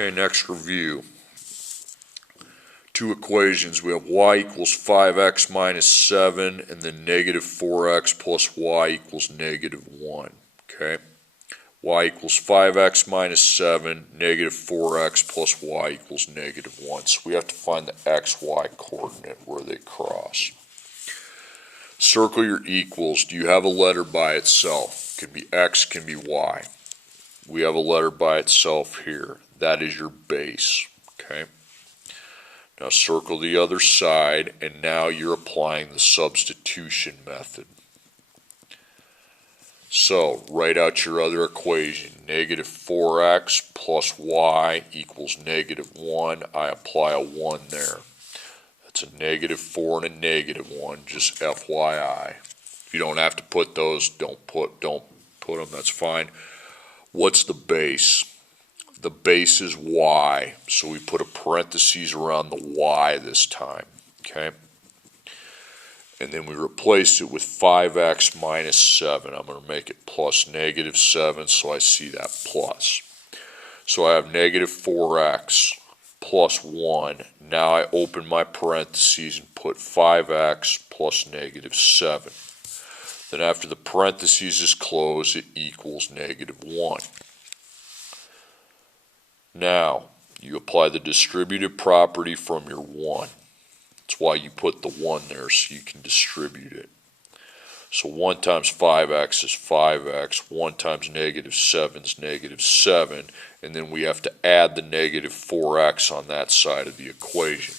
Okay, next review. Two equations. We have y equals 5x minus 7 and then negative 4x plus y equals negative 1. Okay. Y equals 5x minus 7, negative 4x plus y equals negative 1. So we have to find the xy coordinate where they cross. Circle your equals. Do you have a letter by itself? Can be x, can be y. We have a letter by itself here. That is your base. Okay. Now circle the other side, and now you're applying the substitution method. So write out your other equation. Negative 4x plus y equals negative 1. I apply a 1 there. That's a negative 4 and a negative 1, just FYI. If you don't have to put those, don't put them, that's fine. What's the base? The base is y, so we put a parentheses around the y this time, okay? And then we replace it with 5x minus 7. I'm going to make it plus negative 7, so I see that plus. So I have negative 4x plus 1. Now I open my parentheses and put 5x plus negative 7. Then after the parentheses is closed, it equals negative 1. Now, you apply the distributive property from your 1. That's why you put the 1 there, so you can distribute it. So 1 times 5x is 5x, 1 times negative 7 is negative 7, and then we have to add the negative 4x on that side of the equation.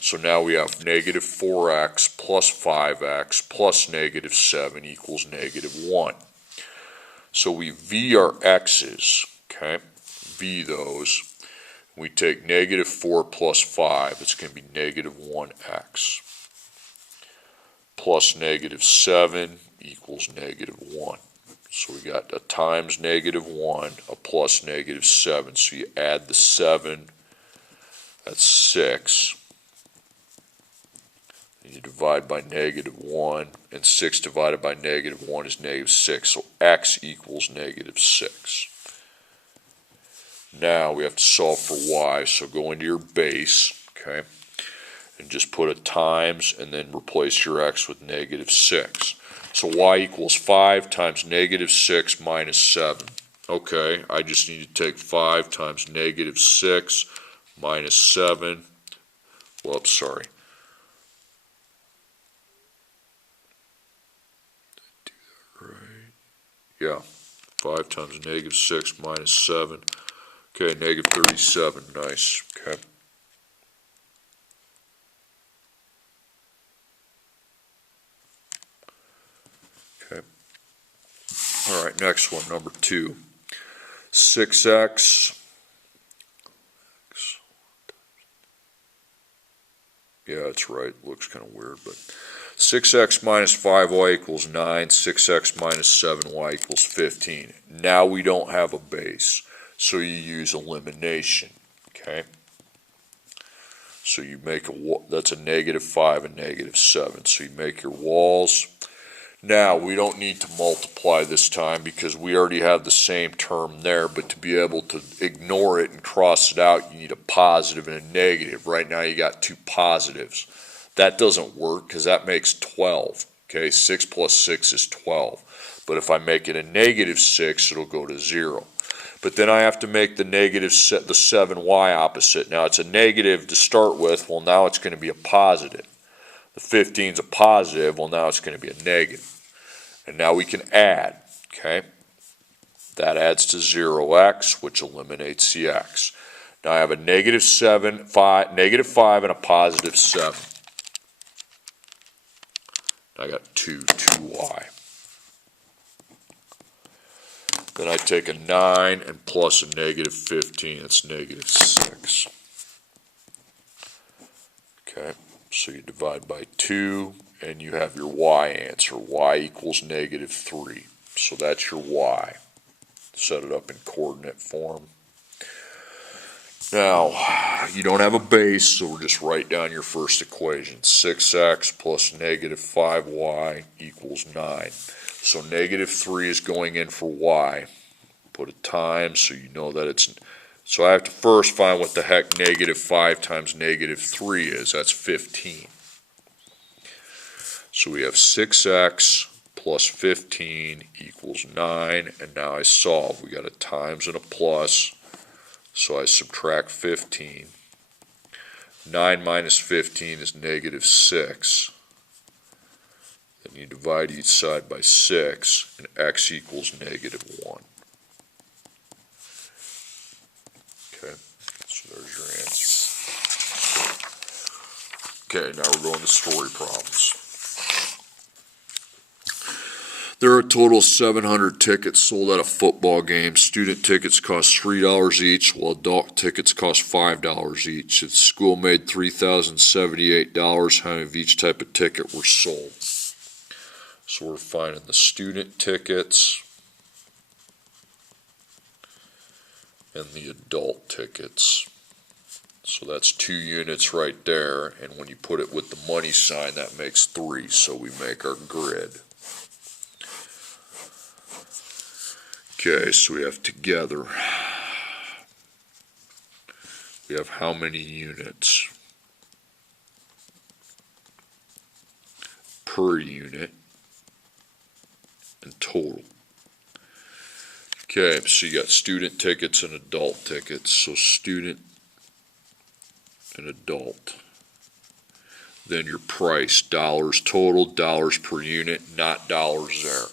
So now we have negative 4x plus 5x plus negative 7 equals negative 1. So we v our x's, okay? V those. We take negative 4 plus 5, it's going to be negative 1x. Plus negative 7 equals negative 1. So we got a times negative 1, a plus negative 7. So you add the 7, that's 6. And you divide by negative 1, and 6 divided by negative 1 is negative 6. So x equals negative 6. Now we have to solve for y, so go into your base, okay, and just put a times and then replace your x with negative 6. So y equals 5 times negative 6 minus 7. Okay, I just need to take 5 times negative 6 minus 7. Whoops, sorry. Did I do that right? Yeah, 5 times negative 6 minus 7. Okay, negative 37, nice, okay. Okay. All right, next one, number 2. 6x. Yeah, that's right, looks kind of weird, but 6x minus 5y equals 9, 6x minus 7y equals 15. Now we don't have a base. So you use elimination, okay? So you make that's a negative 5 and negative 7. So you make your walls. Now, we don't need to multiply this time because we already have the same term there, but to be able to ignore it and cross it out, you need a positive and a negative. Right now you got 2 positives. That doesn't work because that makes 12, okay? 6 plus 6 is 12. But if I make it a negative 6, it'll go to 0. But then I have to make the negative the 7y opposite. Now it's a negative to start with. Well, now it's going to be a positive. The 15 is a positive. Well, now it's going to be a negative. And now we can add. Okay, that adds to 0x, which eliminates the x. Now I have a negative negative 5 and a positive 7. I got 2y. Then I take a 9 and plus a negative 15, that's negative 6. Okay, so you divide by 2, and you have your y answer. Y equals negative 3. So that's your y. Set it up in coordinate form. Now, you don't have a base, so we'll just write down your first equation. 6x plus negative 5y equals 9. So negative 3 is going in for y. Put a times so you know that it's So I have to first find what the heck negative 5 times negative 3 is. That's 15. So we have 6x plus 15 equals 9, and now I solve. We got a times and a plus, so I subtract 15. 9 minus 15 is negative 6. Then you divide each side by 6, and x equals negative 1. Okay, so there's your answer. Okay, now we're going to story problems. There are a total of 700 tickets sold at a football game. Student tickets cost $3 each, while adult tickets cost $5 each. If the school made $3,078, how many of each type of ticket were sold? So we're finding the student tickets and the adult tickets. So that's 2 units right there, and when you put it with the money sign, that makes 3, so we make our grid. Okay, so we have together, we have how many units per unit in total. Okay, so you got student tickets and adult tickets. So student and adult. Then your price, dollars total, dollars per unit, not dollars there.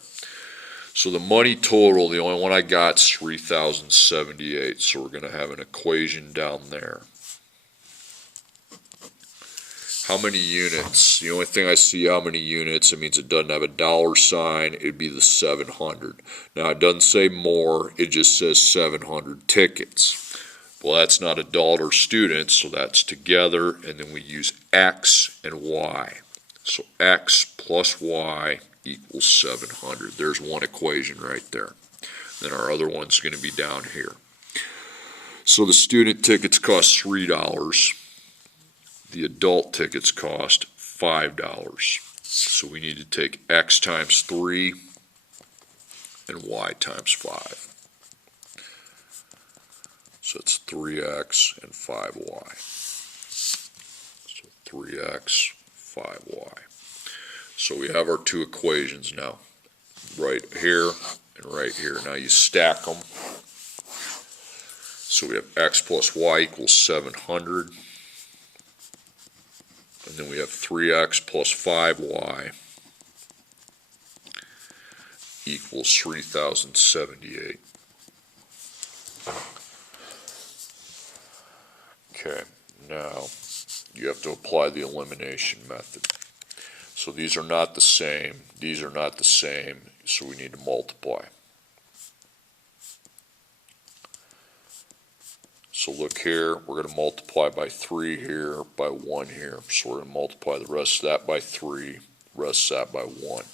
So the money total, the only one I got is $3,078. So we're going to have an equation down there. How many units? The only thing I see how many units, it means it doesn't have a dollar sign. It'd be the 700. Now it doesn't say more, it just says 700 tickets. Well, that's not adult or student, so that's together, and then we use X and Y. So X plus Y equals 700. There's one equation right there. Then our other one's going to be down here. So the student tickets cost $3. The adult tickets cost $5. So we need to take X times 3 and Y times 5. So it's 3X and 5Y. So 3X, 5Y. So we have our two equations now, right here and right here. Now you stack them. So we have X plus Y equals 700. And then we have 3X plus 5Y equals 3,078. Okay, now you have to apply the elimination method. So these are not the same, these are not the same, so we need to multiply. So look here, we're going to multiply by 3 here, by 1 here. So we're going to multiply the rest of that by 3, rest of that by 1.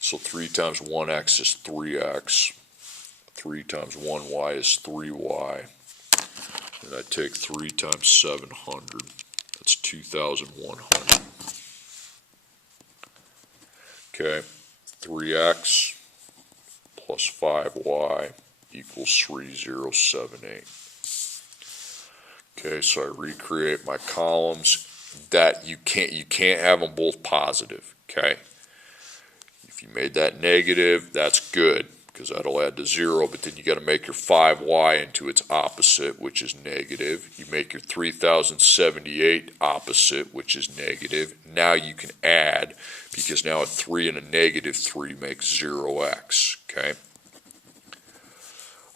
So 3 times 1x is 3x, 3 times 1y is 3y, and I take 3 times 700, that's 2,100. Okay, 3x plus 5y equals 3078. Okay, so I recreate my columns. That you can't have them both positive. Okay, if you made that negative, that's good because that'll add to 0. But then you got to make your 5y into its opposite, which is negative. You make your 3078 opposite, which is negative. Now you can add because now a 3 and a negative 3 makes 0x. Okay.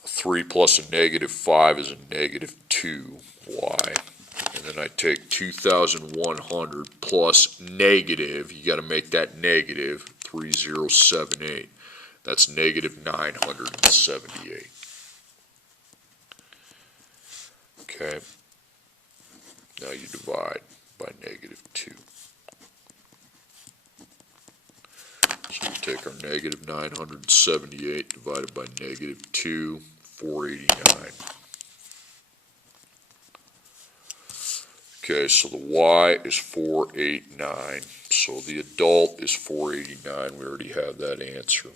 3 plus a negative 5 is a negative 2y. And then I take 2,100 plus negative, you got to make that negative, 3078. That's negative 978. Okay. Now you divide by negative 2. So we take our negative 978 divided by negative 2. 489. Okay, so the y is 489. So the adult is 489. We already have that answer.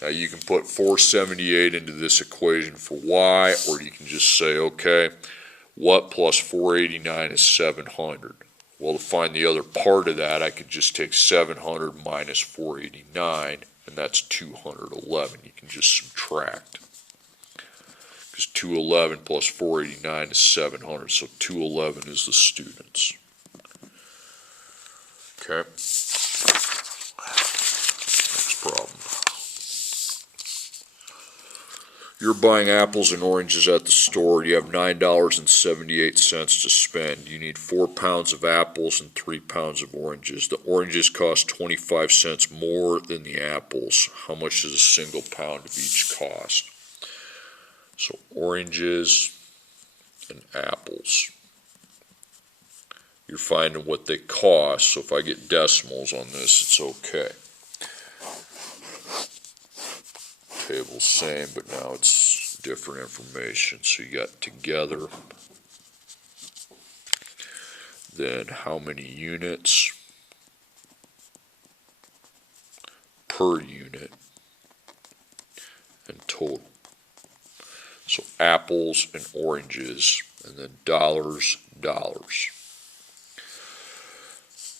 Now you can put 478 into this equation for y, or you can just say, okay, what plus 489 is 700? Well, to find the other part of that, I could just take 700 minus 489, and that's 211. You can just subtract. Because 211 plus 489 is 700, so 211 is the students. Okay. Next problem. You're buying apples and oranges at the store. You have $9.78 to spend. You need 4 pounds of apples and 3 pounds of oranges. The oranges cost 25 cents more than the apples. How much does a single pound of each cost? So oranges and apples. You're finding what they cost, so if I get decimals on this, it's okay. Table same, but now it's different information. So you got together, then how many units per unit, and total. So apples and oranges, and then dollars.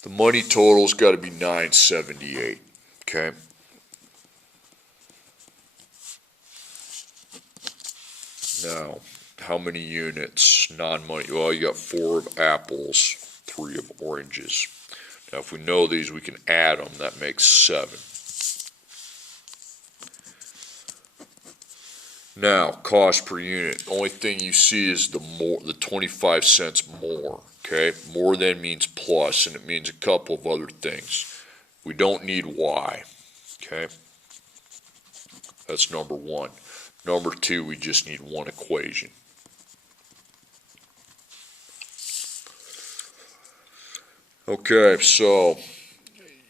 The money total's got to be $9.78. Okay. Now, how many units non-money? Well, you got 4 of apples, 3 of oranges. Now, if we know these, we can add them. That makes 7. Now, cost per unit. The only thing you see is the 25 cents more. Okay, more than means plus, and it means a couple of other things. We don't need y. Okay, that's number 1. Number 2, we just need one equation. Okay, so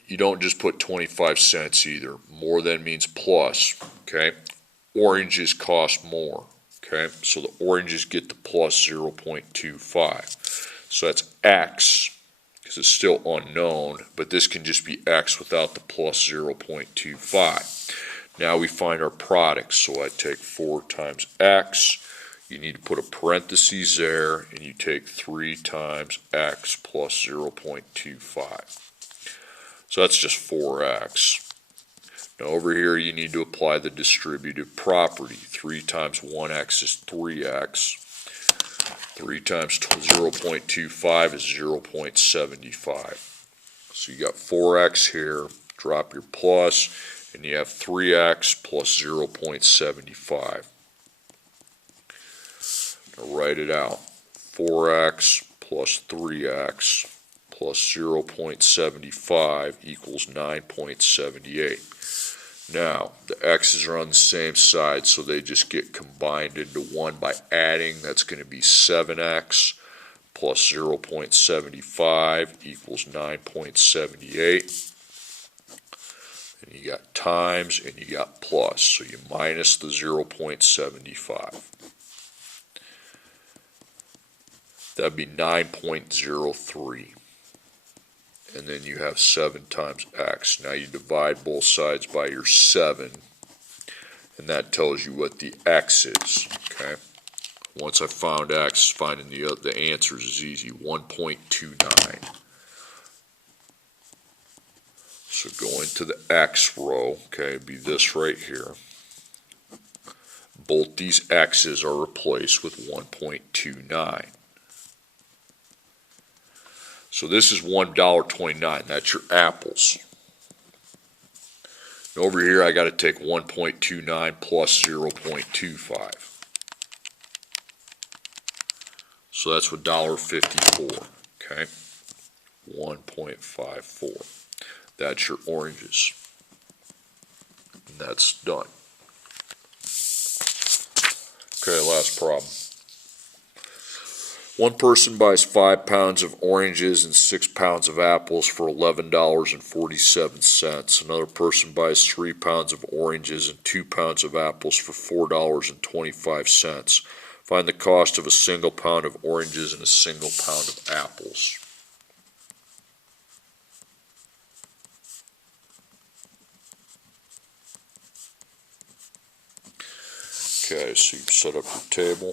you don't just put 25 cents either. More than means plus. Okay, oranges cost more. Okay, so the oranges get the plus 0.25. So that's x, because it's still unknown, but this can just be x without the plus 0.25. Now we find our products, so I take 4 times x, you need to put a parentheses there, and you take 3 times x plus 0.25. So that's just 4x. Now over here you need to apply the distributive property. 3 times 1x is 3x. 3 times 0.25 is 0.75. So you got 4x here, drop your plus, and you have 3x plus 0.75. Now write it out. 4x plus 3x plus 0.75 equals 9.78. Now, the x's are on the same side, so they just get combined into 1 by adding. That's going to be 7x plus 0.75 equals 9.78. And you got times and you got plus, so you minus the 0.75. That'd be 9.03. And then you have 7 times x. Now you divide both sides by your 7, and that tells you what the x is. Okay. Once I found x, finding the answers is easy. 1.29. So going to the x row, okay, it'd be this right here. Both these x's are replaced with 1.29. So this is $1.29. That's your apples. And over here, I got to take 1.29 plus 0.25. So that's $1.54. Okay, 1.54. That's your oranges. And that's done. Okay, last problem. One person buys 5 pounds of oranges and 6 pounds of apples for $11.47. Another person buys 3 pounds of oranges and 2 pounds of apples for $4.25. Find the cost of a single pound of oranges and a single pound of apples. Okay, so you set up your table.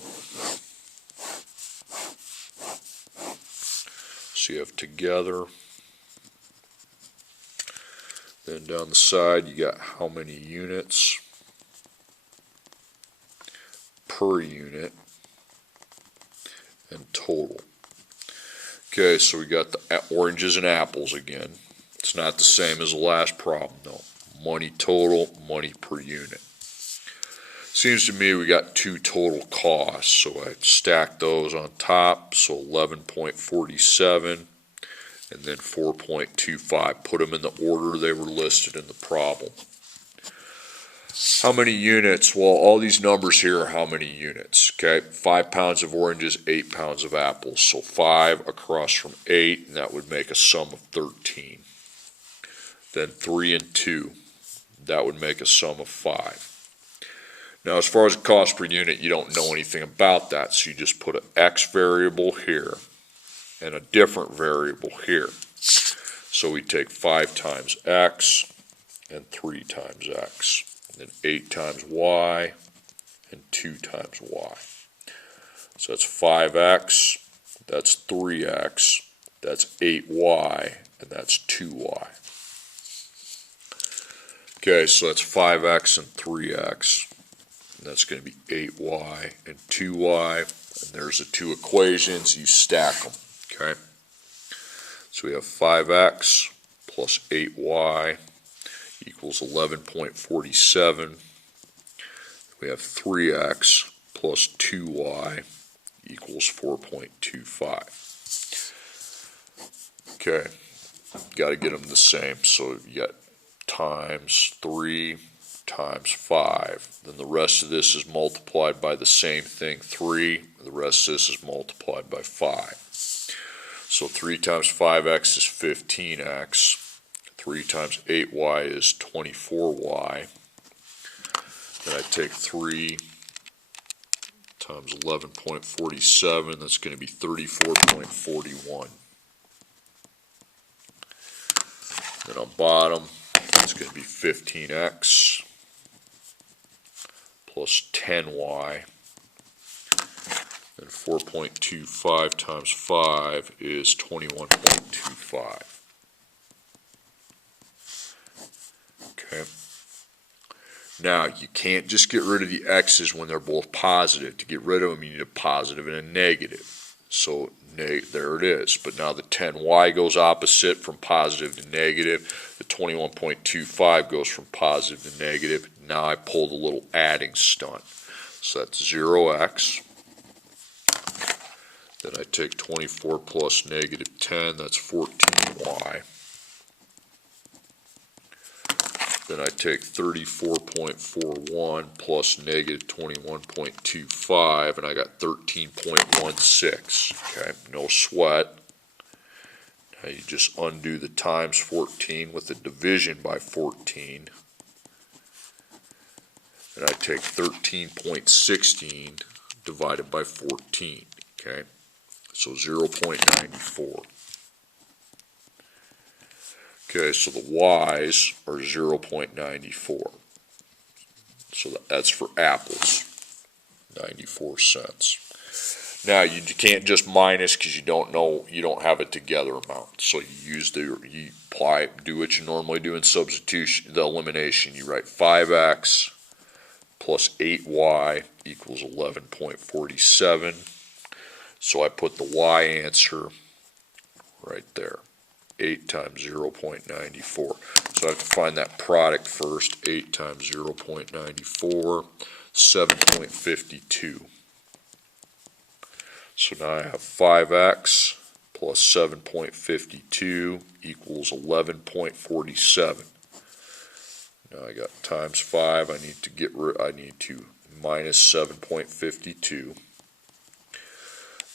So you have together. Then down the side you got how many units per unit and total. Okay, so we got the oranges and apples again. It's not the same as the last problem, though. Money total, money per unit. Seems to me we got two total costs, so I stacked those on top, so 11.47 and then 4.25. Put them in the order they were listed in the problem. How many units? Well, all these numbers here are how many units, okay? 5 pounds of oranges, 8 pounds of apples. So 5 across from 8, and that would make a sum of 13. Then 3 and 2, that would make a sum of 5. Now, as far as the cost per unit, you don't know anything about that, so you just put an X variable here and a different variable here. So we take 5 times X and 3 times X. Then 8 times y and 2 times y. So that's 5x, that's 3x, that's 8y, and that's 2y. Okay, so that's 5x and 3x, and that's going to be 8y and 2y, and there's the two equations, you stack them, okay? So we have 5x plus 8y equals 11.47. We have 3x plus 2y equals 4.25. Okay, got to get them the same. So you got times 3 times 5. Then the rest of this is multiplied by the same thing, 3. The rest of this is multiplied by 5. So 3 times 5x is 15x. 3 times 8y is 24y. Then I take 3 times 11.47, that's going to be 34.41. Then on bottom, it's going to be 15x plus 10y. Then 4.25 times 5 is 21.25. Okay. Now, you can't just get rid of the x's when they're both positive. To get rid of them, you need a positive and a negative. So there it is. But now the 10y goes opposite from positive to negative. The 21.25 goes from positive to negative. Now I pull the little adding stunt. So that's 0x. Then I take 24 plus negative 10, that's 14y. Then I take 34.41 plus negative 21.25, and I got 13.16. Okay, no sweat. Now you just undo the times 14 with the division by 14. And I take 13.16 divided by 14. Okay, so 0.94. Okay, so the y's are 0.94. So that's for apples, 94 cents. Now you can't just minus because you don't know, you don't have a together amount. So you apply, do what you normally do in substitution, the elimination. You write 5x plus 8y equals 11.47. So I put the y answer right there. 8 times 0.94. So I have to find that product first. 8 times 0.94, 7.52. So now I have 5x plus 7.52 equals 11.47. Now I got times 5. I need to minus 7.52.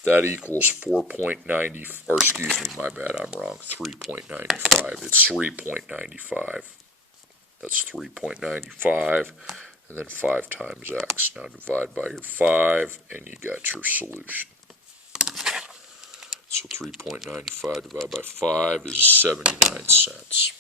That equals 4.90, or excuse me, my bad, I'm wrong, 3.95. It's 3.95. That's 3.95, and then 5 times x. Now divide by your 5, and you got your solution. So 3.95 divided by 5 is 79 cents.